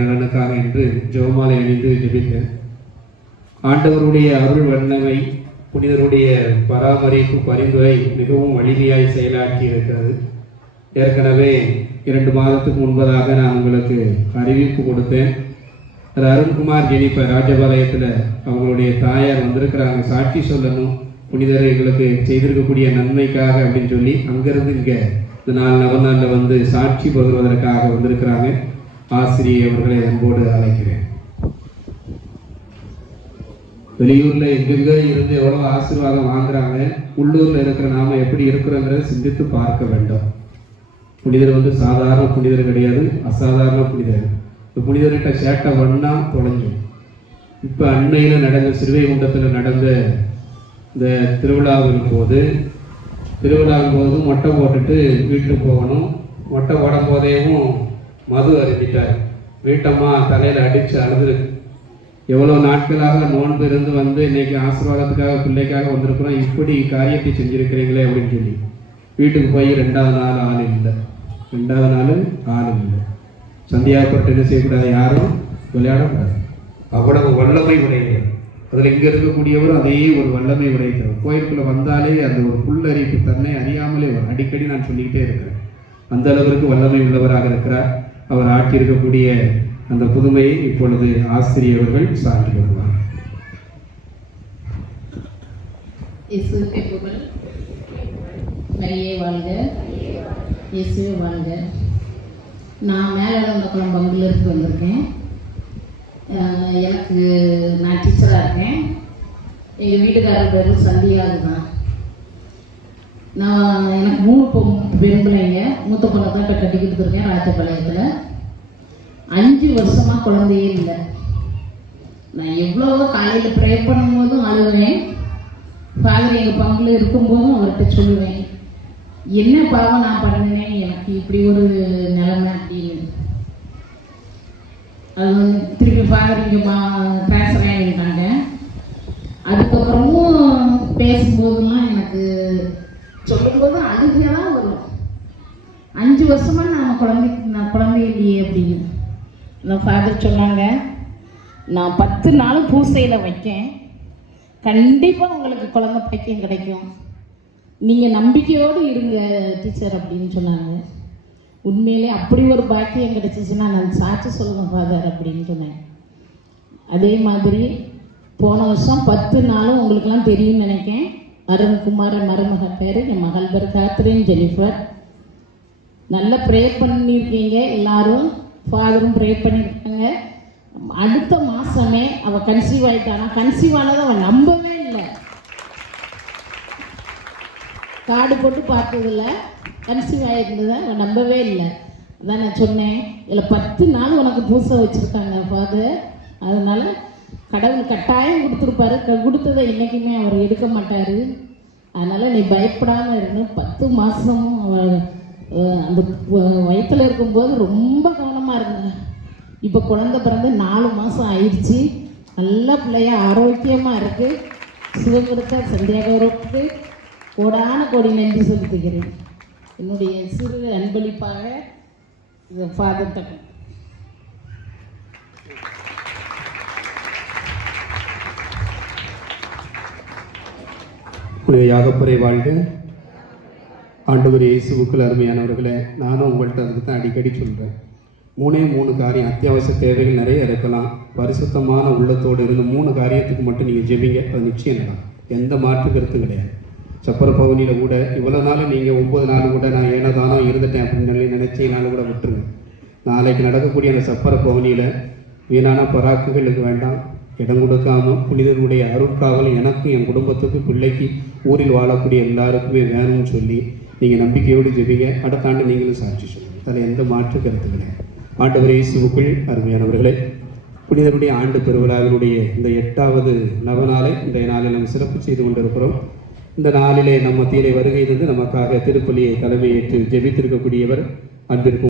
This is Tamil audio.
நலனுக்காக என்று ஜெபமாலை அணிந்து ஜெபித்தேன். ஆண்டவருடைய அருள் வல்லமை, புனிதருடைய பராமரிப்பு, பரிந்துரை மிகவும் வலிமையாய் செயலாற்றி இருக்கிறது. ஏற்கனவே 2 மாதத்துக்கு முன்பதாக நான் உங்களுக்கு அறிவிப்பு கொடுத்தேன். அது அருண்குமார் ஜெனிஃபர் ராஜபாளையத்தில் அவங்களுடைய தாயார் வந்திருக்கிறாங்க, சாட்சி சொல்லணும் புனிதரை எங்களுக்கு செய்திருக்கக்கூடிய நன்மைக்காக அப்படின்னு சொல்லி அங்கிருந்து இங்கே இந்த 4 நவநாளில் வந்து சாட்சி பகிர்வதற்காக வந்திருக்கிறாங்க. ஆசிரியை அவர்களை அன்போடு அழைக்கிறேன். வெளியூரில் எங்கெங்கே இருந்து எவ்வளோ ஆசீர்வாதம் வாங்குறாங்க, உள்ளூரில் இருக்கிற நாம எப்படி இருக்கிறோங்கிறத சிந்தித்து பார்க்க வேண்டும். புனிதர் வந்து சாதாரண புனிதர் கிடையாது, அசாதாரண புனிதர். இந்த புனிதர்கிட்ட சேட்டை பண்ணா தொலைஞ்சும். இப்போ அன்னையில் நடந்த சிறுவைகுண்டத்தில் நடந்த இந்த திருவிழாவின் போது மொட்டை போட்டுட்டு வீட்டுக்கு போகணும். மொட்டை போடும் போதேவும் மது அருந்திட்டார். வீட்டம்மா தலையில் அடித்து அழுதுருக்கு. எவ்வளோ நாட்களாக நோன்பு இருந்து வந்து இன்னைக்கு ஆசீர்வாதத்துக்காக பிள்ளைக்காக வந்திருக்கிறோம், இப்படி காரியத்தை செஞ்சுருக்கிறீங்களே அப்படின்னு சொல்லி வீட்டுக்கு போய் 2வது நாள் ஆள் இல்லை. சந்தியாப்பட்டு என்ன செய்யக்கூடாது, யாரும் விளையாடக்கூடாது. அவ்வளவு வல்லமை உடையவர். அதில் இங்கே இருக்கக்கூடியவர் அதே ஒரு வல்லமை உடையவர். கோயிலுக்குள்ளே வந்தாலே அந்த ஒரு புல்லரிப்பு தன்னை அறியாமலே வரும். அடிக்கடி நான் சொல்லிக்கிட்டே இருக்கிறேன். அந்த அளவிற்கு வல்லமை உள்ளவராக இருக்கிறார். அவர் ஆட்டியிருக்கக்கூடிய அந்த புதுமையை இப்பொழுது ஆசிரியர்கள் சான்று வருவார். இயேசுவே வாழ்க. நான் மேலக்குளம் பங்குலேருந்து வந்திருக்கேன். நான் டீச்சராக இருக்கேன். எங்கள் வீட்டுக்காரர் பேர் சந்தியாது தான். எனக்கு 3 பெண் பிள்ளைங்க. மூத்த பொண்ணை தான் இப்போ கட்டி கொடுத்துருக்கேன் ராஜபாளையத்தில். 5 வருஷமாக குழந்தையே இல்லை. நான் எவ்வளவோ காலையில் ப்ரே பண்ணும்போதும் அழுவேன். ஃபாதர் எங்கள் பங்கில் இருக்கும்போதும் அவர்கிட்ட சொல்லுவேன், என்ன பாவம் நான் பண்ணினேன், எனக்கு இப்படி ஒரு நிலைமை அப்படின்னு. அது வந்து திருப்பி ஃபாதர் இங்கே ட்ரான்ஸ்ஃபர் ஆகிட்டாங்க. அதுக்கப்புறமும் பேசும்போதெல்லாம் எனக்கு சொல்லும்போது அழுகையாக தான் வரும். 5 வருஷமாக நான் குழந்தை இல்லையே அப்படின்னு. நான் ஃபாதர் சொன்னாங்க, நான் 10 நாள் பூசையில் வைக்கேன், கண்டிப்பாக உங்களுக்கு குழந்தை பாக்கியம் கிடைக்கும், நீங்கள் நம்பிக்கையோடு இருங்க டீச்சர் அப்படின்னு சொன்னாங்க. உண்மையிலே அப்படி ஒரு பாக்கியம் கிடைச்சிச்சுன்னா நான் சாட்சி சொல்லுவேன் ஃபாதர் அப்படின்னு சொன்னேன். அதே மாதிரி போன வருஷம் 10 நாளும் உங்களுக்கெல்லாம் தெரியும்னு நினைக்கேன். அருண்குமார் மருமகள் பேர், என் மகள் பேர் கேத்ரின் ஜெனிஃபர். நல்லா ப்ரே பண்ணியிருக்கீங்க எல்லாரும், ஃபாதரும் ப்ரே பண்ணியிருக்காங்க. அடுத்த மாதமே அவள் கன்சீவ் ஆகிட்டானா. கன்சீவ் ஆனதை அவள் நம்பவே இல்லை. கார்டு போட்டு பார்த்ததில்ல, கன்சீவ் ஆகிருந்ததை அவள் நம்பவே இல்லை. அதான் நான் சொன்னேன், இதில் 10 நாள் உனக்கு பூசை வச்சுருக்காங்க ஃபாதர், அதனால் கடவுள் கட்டாயம் கொடுத்துருப்பாரு, கொடுத்ததை என்றைக்குமே அவர் எடுக்க மாட்டார், அதனால் நீ பயப்படாமல் இருக்கணும். 10 மாதமும் அவள் அந்த வயிற்றில் இருக்கும்போது ரொம்ப கவனமாக இருந்தேன். இப்போ குழந்தை பிறந்து 4 மாதம் ஆயிடுச்சு. நல்ல பிள்ளையா ஆரோக்கியமாக இருக்குது. சிவபுரத்த சந்தியாகவருக்கு கோடான கோடி நன்றி செலுத்துகிறேன். என்னுடைய சிறு அன்பளிப்பாக இது ஃபாதர் தக்கம். யாகப்பறை வாழ்க. ஆண்டவர் இயேசுவுக்குள் அருமையானவர்களே, நானும் உங்கள்கிட்ட அதுக்கு தான் அடிக்கடி சொல்கிறேன். 3 காரியம், அத்தியாவசிய தேவைகள் நிறைய இருக்கலாம். பரிசுத்தமான உள்ளத்தோடு இருந்து 3 காரியத்துக்கு மட்டும் நீங்கள் ஜெபிங்க, அது நிச்சயம் நடக்கும். எந்த மாற்று கருத்தும் கிடையாது. சப்பர பவனியில் கூட இவ்வளோ நாள் நீங்கள் 9 நாள் கூட நான் ஏனதானோ இருந்துட்டேன் அப்படின்னு சொல்லி நினச்சினாலும் கூட விட்டுருங்க. நாளைக்கு நடக்கக்கூடிய அந்த சப்பர பவனியில் வீணான பராக்குகளுக்கு வேண்டாம், இடம் கொடுக்காமல் புனிதருடைய அருட்காவல் எனக்கும் என் குடும்பத்துக்கு பிள்ளைக்கு ஊரில் வாழக்கூடிய எல்லாருக்குமே வேணும்னு சொல்லி நீங்கள் நம்பிக்கையோடு ஜெபிங்க. அடுத்த ஆண்டு நீங்களும் சாட்சி சொல்லுங்கள். அதில் எந்த மாற்று கருத்து கிடையாது. ஆண்டவர் இயேசுவுக்குள் அருமையானவர்களே, புனிதருடைய ஆண்டு பெருவிழாவினுடைய இந்த 8வது நவநாளை இன்றைய நாளில் நாம் சிறப்பு செய்து கொண்டிருக்கிறோம். இந்த நாளிலே நம்ம மத்தியிலே வருகை தந்து நமக்காக திருப்பலியை தலைமையேற்று ஜெபித்திருக்கக்கூடியவர் அன்பிற்கும்